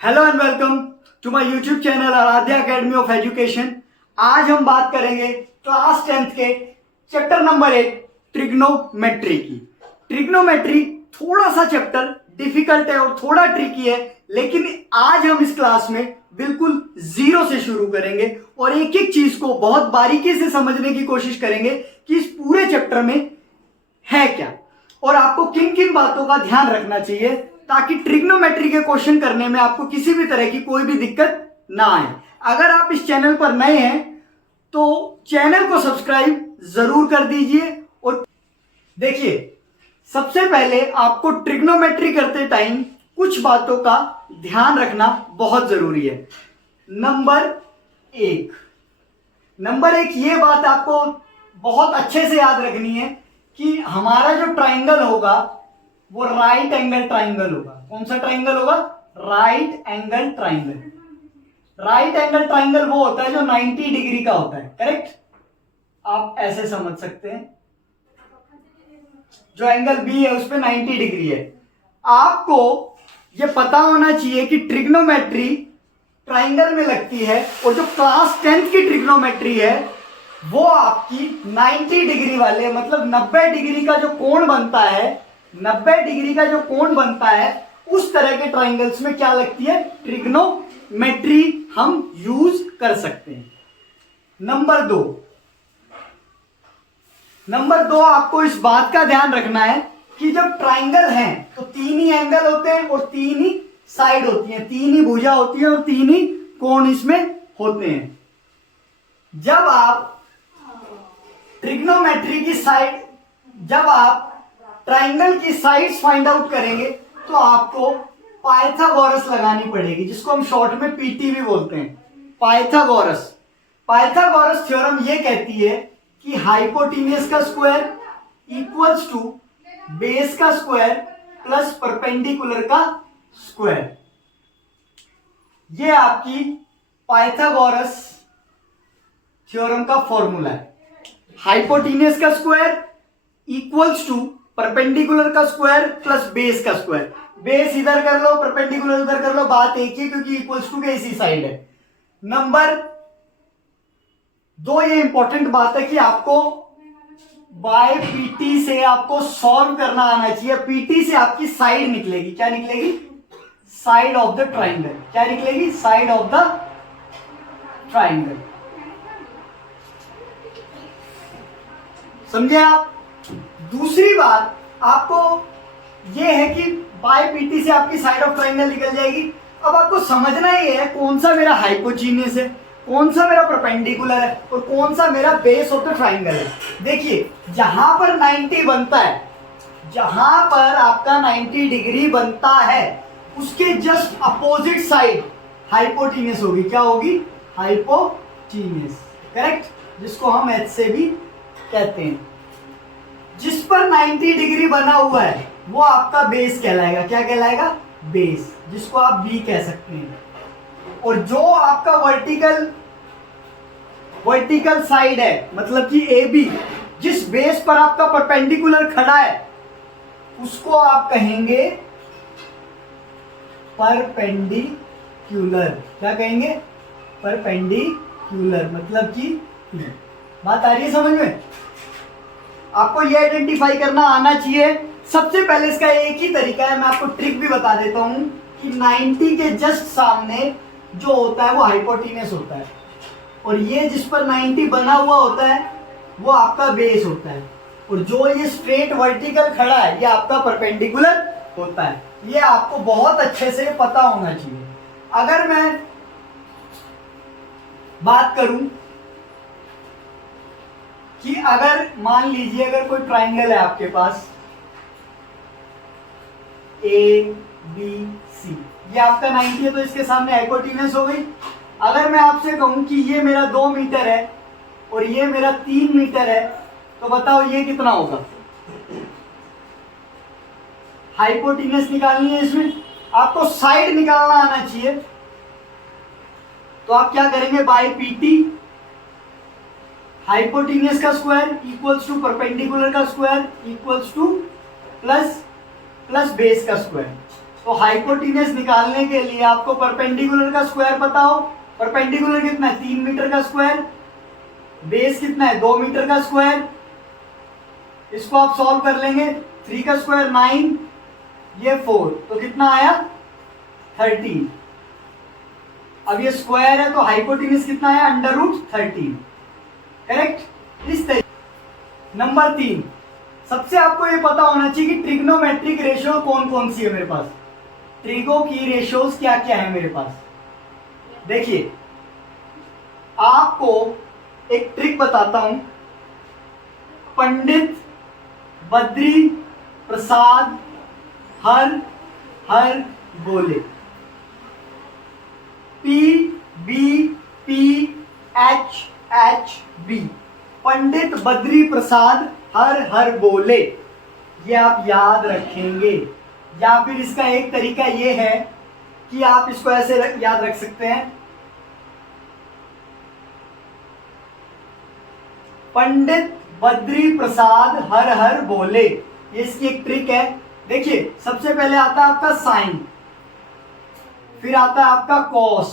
Hello and welcome to my YouTube channel Aaradhya Academy of Education. आज हम बात करेंगे क्लास 10th के चैप्टर नंबर 8 ट्रिग्नोमेट्री की। ट्रिग्नोमेट्री थोड़ा सा चैप्टर डिफिकल्ट है और थोड़ा ट्रिकी है, लेकिन आज हम इस क्लास में बिल्कुल जीरो से शुरू करेंगे और एक एक चीज को बहुत बारीकी से समझने की कोशिश करेंगे कि इस पूरे चैप्टर में है क्या और आपको किन किन बातों का ध्यान रखना चाहिए ताकि ट्रिग्नोमेट्री के क्वेश्चन करने में आपको किसी भी तरह की कोई भी दिक्कत ना आए। अगर आप इस चैनल पर नए हैं तो चैनल को सब्सक्राइब जरूर कर दीजिए। और देखिए, सबसे पहले आपको ट्रिग्नोमेट्री करते टाइम कुछ बातों का ध्यान रखना बहुत जरूरी है। नंबर एक ये बात आपको बहुत अच्छे से याद रखनी है कि हमारा जो ट्राइंगल होगा वो राइट एंगल ट्राइंगल होगा। कौन सा ट्राइंगल होगा? Right angle triangle. Right angle triangle वो होता है जो 90 डिग्री का होता है, करेक्ट? आप ऐसे समझ सकते हैं, जो एंगल बी है उस पे 90 डिग्री है। आपको ये पता होना चाहिए कि ट्रिग्नोमेट्री ट्राइंगल में लगती है और जो क्लास 10th की ट्रिग्नोमेट्री है वो आपकी 90 डिग्री वाले, मतलब 90 डिग्री का जो कोण बनता है, 90 डिग्री का जो कोण बनता है उस तरह के ट्राइंगल्स में क्या लगती है? ट्रिग्नोमेट्री हम यूज कर सकते हैं। नंबर दो आपको इस बात का ध्यान रखना है कि जब ट्राइंगल है तो 3 ही एंगल होते हैं और 3 ही साइड होती हैं, 3 ही भुजा होती है और 3 ही कोण इसमें होते हैं। जब आप ट्रिग्नोमेट्री की साइड, जब आप ट्राइंगल की साइड्स फाइंड आउट करेंगे तो आपको पाइथागोरस लगानी पड़ेगी, जिसको हम शॉर्ट में पीटी भी बोलते हैं। पाइथागोरस थ्योरम ये कहती है कि हाइपोटेन्यूज का स्क्वायर इक्वल्स टू बेस का स्क्वायर प्लस परपेंडिकुलर का स्क्वायर। ये आपकी पाइथागोरस थ्योरम का फॉर्मूला है। हाइपोटेन्यूज का स्क्वायर इक्वल्स टू परपेंडिकुलर का स्क्वायर प्लस बेस का स्क्वायर। बेस इधर कर लो, परपेंडिकुलर उधर कर लो, बात एक ही, क्योंकि इक्वल्स टू के इसी साइड है। नंबर 2 ये इंपॉर्टेंट बात है कि आपको बाय पीटी से आपको सॉल्व करना आना चाहिए। पीटी से आपकी साइड निकलेगी, क्या निकलेगी? Side of the triangle. क्या निकलेगी? Side of the triangle. समझे आप? दूसरी बात आपको यह है कि बाय पीटी से आपकी साइड ऑफ ट्राइंगल निकल जाएगी। अब आपको समझना ही है कौन सा मेरा हाइपोजीनियस है, कौन सा मेरा परपेंडिकुलर है और कौन सा मेरा बेस ऑफ द ट्राइंगल है। देखिए, जहां पर 90 बनता है, जहां पर आपका 90 डिग्री बनता है उसके जस्ट अपोजिट साइड हाइपोटीनियस होगी। क्या होगी? हाइपोटीनियस, करेक्ट, जिसको हम एच से भी कहते हैं। जिस पर 90 डिग्री बना हुआ है वो आपका बेस कहलाएगा। क्या कहलाएगा? बेस, जिसको आप बी कह सकते हैं। और जो आपका वर्टिकल साइड है, मतलब कि ए बी, जिस बेस पर आपका परपेंडिकुलर खड़ा है उसको आप कहेंगे परपेंडिकुलर। क्या कहेंगे? परपेंडिकुलर, मतलब कि बात आ रही है समझ में? आपको ये आइडेंटिफाई करना आना चाहिए। सबसे पहले इसका एक ही तरीका है, मैं आपको ट्रिक भी बता देता हूं कि 90 के जस्ट सामने जो होता है वो हाइपोटेन्यूज होता है और ये जिस पर 90 बना हुआ होता है वो आपका बेस होता है और जो ये स्ट्रेट वर्टिकल खड़ा है ये आपका परपेंडिकुलर होता है। ये आपको बहुत अच्छे से पता होना चाहिए। अगर मैं बात करूं कि अगर मान लीजिए अगर कोई ट्राइंगल है आपके पास ए बी सी, ये आपका 90 है तो इसके सामने हाइपोटेन्यूज हो गई। अगर मैं आपसे कहूं कि ये मेरा 2 मीटर है और ये मेरा 3 मीटर है तो बताओ ये कितना होगा? हाइपोटेन्यूज निकालनी है, इसमें आपको साइड निकालना आना चाहिए। तो आप क्या करेंगे? बाय पीटी हाइपोटेन्यूज का स्क्वायर इक्वल्स टू परपेंडिकुलर का square equals two plus base का स्क्वायर। तो हाइपोटेन्यूज निकालने के लिए आपको परपेंडिकुलर का स्क्वायर पता हो। परपेंडिकुलर कितना है 3 मीटर का स्क्वायर, बेस कितना है 2 मीटर का स्क्वायर। इसको आप सॉल्व कर लेंगे, 3 का स्क्वायर 9, ये 4, तो कितना आया 13। अब ये स्क्वायर है तो हाइपोटेन्यूज कितना है √13, करेक्ट। इस तरीके। नंबर 3, सबसे आपको ये पता होना चाहिए कि ट्रिग्नोमेट्रिक रेशियो कौन कौन सी है मेरे पास। ट्रिगो की रेशियोज क्या क्या है मेरे पास। देखिए आपको एक ट्रिक बताता हूं। पंडित बद्री प्रसाद हर हर बोले, PBPHHB, पंडित बद्री प्रसाद हर हर बोले। ये आप याद रखेंगे। या फिर इसका एक तरीका ये है कि आप इसको ऐसे याद रख सकते हैं, पंडित बद्री प्रसाद हर हर बोले। ये इसकी एक ट्रिक है। देखिए सबसे पहले आता है आपका साइन, फिर आता है आपका कॉस,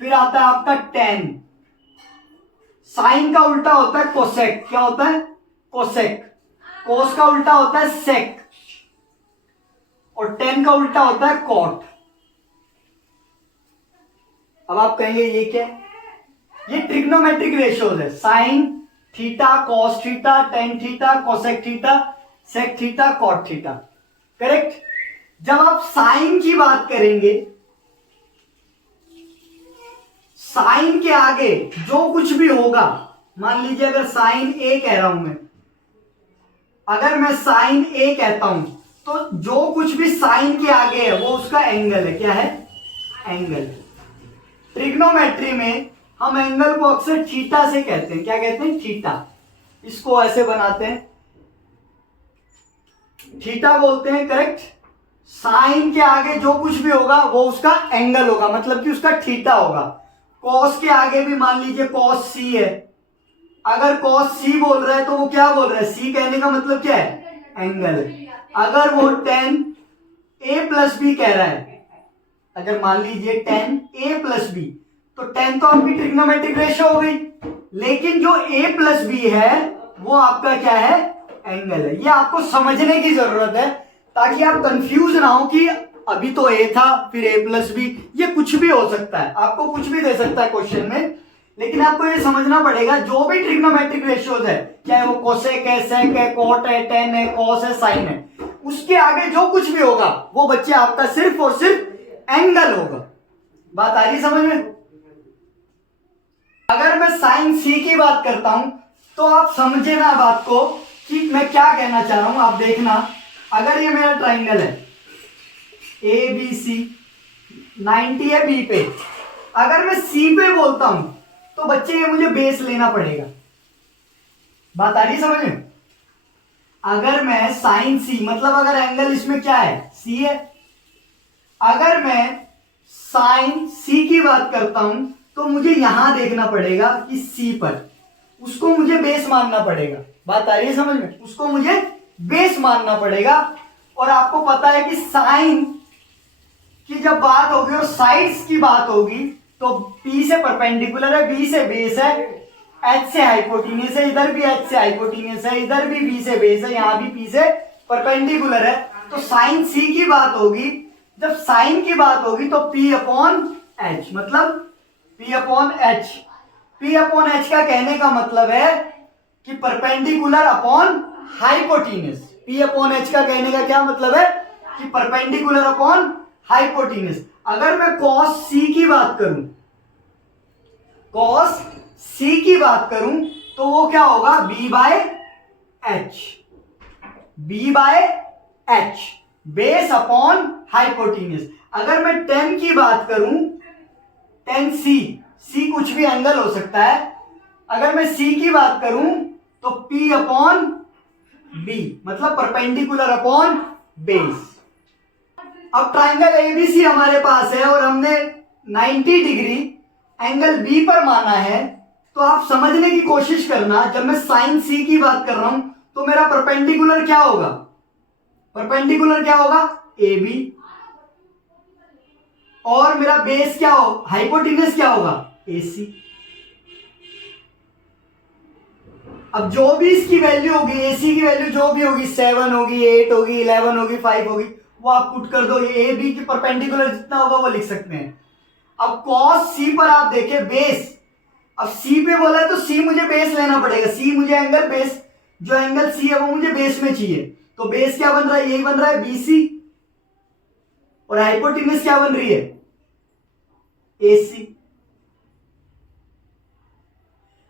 फिर आता है आपका टेन। साइन का उल्टा होता है कोसेक। क्या होता है कोसेक। कोस का उल्टा होता है सेक, और टेन का उल्टा होता है कॉट। अब आप कहेंगे ये क्या है, ये ट्रिग्नोमेट्रिक रेशियोज है। Sine theta, cos theta, tan theta, cosec theta, sec theta, cot theta, correct. जब आप साइन की बात करेंगे, साइन के आगे जो कुछ भी होगा, मान लीजिए अगर साइन ए कह रहा हूं मैं, अगर मैं साइन ए कहता हूं तो जो कुछ भी साइन के आगे है वो उसका एंगल है। क्या है एंगल। ट्रिग्नोमेट्री में हम एंगल को अक्सर थीटा से कहते हैं। क्या कहते हैं थीटा। इसको ऐसे बनाते हैं, थीटा बोलते हैं, करेक्ट। साइन के आगे जो कुछ भी होगा वो उसका एंगल होगा, मतलब कि उसका थीटा होगा। कॉस के आगे भी मान लीजिए कॉस सी है, अगर कॉस सी बोल रहा है तो वो क्या बोल रहा है, सी कहने का मतलब क्या है एंगल है। अगर वो टेन ए प्लस बी कह रहा है, अगर मान लीजिए टेन ए प्लस बी, तो टेन तो आपकी ट्रिग्नोमेट्रिक रेशियो हो गई, लेकिन जो ए प्लस बी है वो आपका क्या है एंगल है। ये आपको समझने की जरूरत है ताकि आप कंफ्यूज ना हो कि अभी तो ए था फिर ए प्लस बी। ये कुछ भी हो सकता है, आपको कुछ भी दे सकता है क्वेश्चन में, लेकिन आपको ये समझना पड़ेगा जो भी ट्रिग्नोमेट्रिक रेशियोज है, चाहे वो कोसेक है, सेक है, कॉट है, टेन है, कॉस है, साइन है, उसके आगे जो कुछ भी होगा वो बच्चे आपका सिर्फ और सिर्फ एंगल होगा। बात आ रही समझ में। अगर मैं साइन सी की बात करता हूं तो आप समझे ना बात को कि मैं क्या कहना चाह रहा हूं। आप देखना, अगर ये मेरा ट्राइंगल है ए बी सी, 90 है बी पे, अगर मैं सी पे बोलता हूं तो बच्चे ये मुझे बेस लेना पड़ेगा। बात आ रही समझ में। अगर मैं साइन सी, मतलब अगर एंगल इसमें क्या है सी है, अगर मैं साइन सी की बात करता हूं तो मुझे यहां देखना पड़ेगा कि सी पर, उसको मुझे बेस मानना पड़ेगा। बात आ रही है समझ में, उसको मुझे बेस मानना पड़ेगा। और आपको पता है कि साइन की जब बात होगी और साइड्स की बात होगी तो P से परपेंडिकुलर है, B से बेस है, H से हाइपोटेन्यूज है, इधर भी H से हाइपोटेन्यूज है, इधर भी B से बेस है, यहां भी P से परपेंडिकुलर है। तो साइन C की बात होगी, जब साइन की बात होगी तो P अपॉन H, मतलब P upon H। P upon H का कहने का मतलब है कि perpendicular upon hypotenuse. P upon H का कहने का क्या मतलब है कि परपेंडिकुलर अपॉन हाइपोटेन्यूज। अगर मैं cos C की बात करूं, cos C की बात करूं तो वो क्या होगा B by H, B by H, base upon hypotenuse. अगर मैं tan की बात करूं, tan C, C कुछ भी एंगल हो सकता है, अगर मैं C की बात करूं तो P अपॉन B, मतलब परपेंडिकुलर अपॉन बेस। अब ट्राइंगल एबीसी हमारे पास है और हमने 90 डिग्री एंगल बी पर माना है, तो आप समझने की कोशिश करना, जब मैं साइन सी की बात कर रहा हूं तो मेरा परपेंडिकुलर क्या होगा, परपेंडिकुलर क्या होगा ए बी, और मेरा बेस क्या हो, हाइपोटेन्यूज क्या होगा, ए सी। अब जो भी इसकी वैल्यू होगी, ए सी की वैल्यू जो भी होगी, 7 होगी, 8 होगी, 11 होगी, 5 होगी, वो आप पुट कर दो, ए बी के परपेंडिकुलर जितना होगा वो लिख सकते हैं। अब कॉस सी पर आप देखें बेस, अब सी पे बोला है तो सी मुझे बेस लेना पड़ेगा, सी मुझे एंगल बेस, जो एंगल सी है वो मुझे बेस में चाहिए, तो बेस क्या बन रहा है, यही बन रहा है बीसी, और हाइपोटेन्यूज क्या बन रही है, एसी।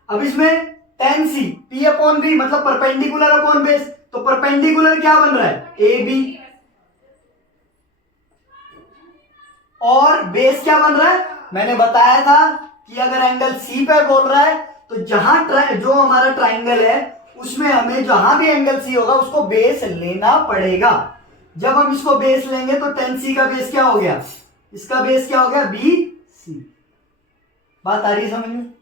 अब इसमें tan सी P अपॉन बी मतलब परपेंडिकुलर अपॉन बेस, तो परपेंडिकुलर क्या बन रहा है, ए बी, और बेस क्या बन रहा है, मैंने बताया था कि अगर एंगल सी पे बोल रहा है तो जहां जो हमारा ट्राइंगल है उसमें हमें जहां भी एंगल सी होगा उसको बेस लेना पड़ेगा। जब हम इसको बेस लेंगे तो tan सी का बेस क्या हो गया, इसका बेस क्या हो गया, बी सी। बात आ रही है समझ में?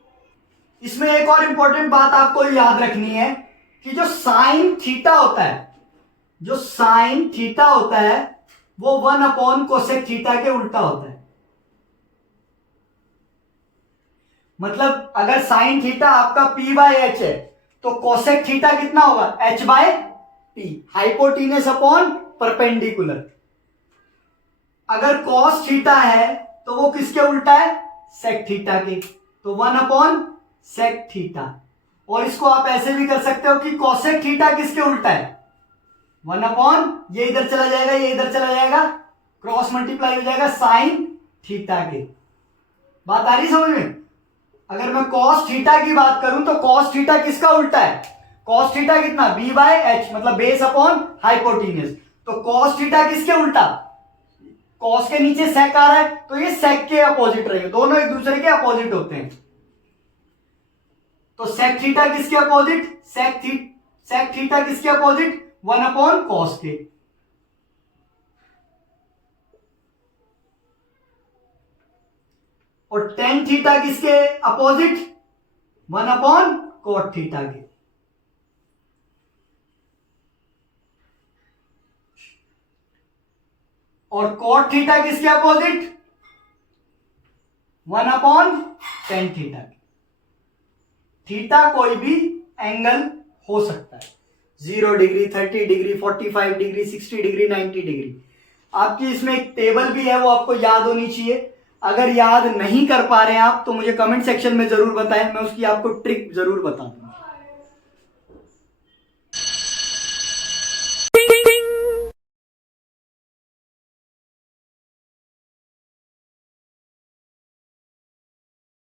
इसमें एक और इंपॉर्टेंट बात आपको याद रखनी है कि जो साइन थीटा होता है, जो साइन थीटा होता है वो 1 अपॉन कोसेक थीटा के उल्टा होता है। मतलब अगर साइन थीटा आपका P बाय एच है तो कोसेक थीटा कितना होगा, H by P, hypotenuse upon perpendicular. अगर कॉस थीटा है तो वो किसके उल्टा है, सेक थीटा के, तो 1 अपॉन सेक थीटा। और इसको आप ऐसे भी कर सकते हो कि कोसेक थीटा किसके उल्टा है, 1 अपॉन, ये इधर चला जाएगा, ये इधर चला जाएगा, क्रॉस मल्टीप्लाई हो जाएगा साइन थीटा के। बात आ रही समझ में? अगर मैं कॉस थीटा की बात करूं तो कॉस थीटा किसका उल्टा है, कॉस थीटा कितना, बी बाय एच मतलब बेस अपॉन हाइपोटेन्यूज, तो कॉस थीटा किसके उल्टा, कॉस के नीचे सेक आ रहा है तो ये सेक के अपोजिट रहेंगे, दोनों एक दूसरे के अपोजिट होते हैं। तो सेक थीटा किसके अपोजिट, सेक थीटा किसके अपोजिट, 1 अपॉन कॉस के। और टेन थीटा किसके अपोजिट, 1 अपॉन कॉट थीटा के। और कॉट थीटा किसके अपोजिट, 1 अपॉन टेन थीटा के। थीटा कोई भी एंगल हो सकता है, 0 degree, 30 degree, 45 degree, 60 degree, 90 degree. आपकी इसमें एक टेबल भी है वो आपको याद होनी चाहिए। अगर याद नहीं कर पा रहे हैं आप तो मुझे कमेंट सेक्शन में जरूर बताएं, मैं उसकी आपको ट्रिक जरूर बता दूंगा।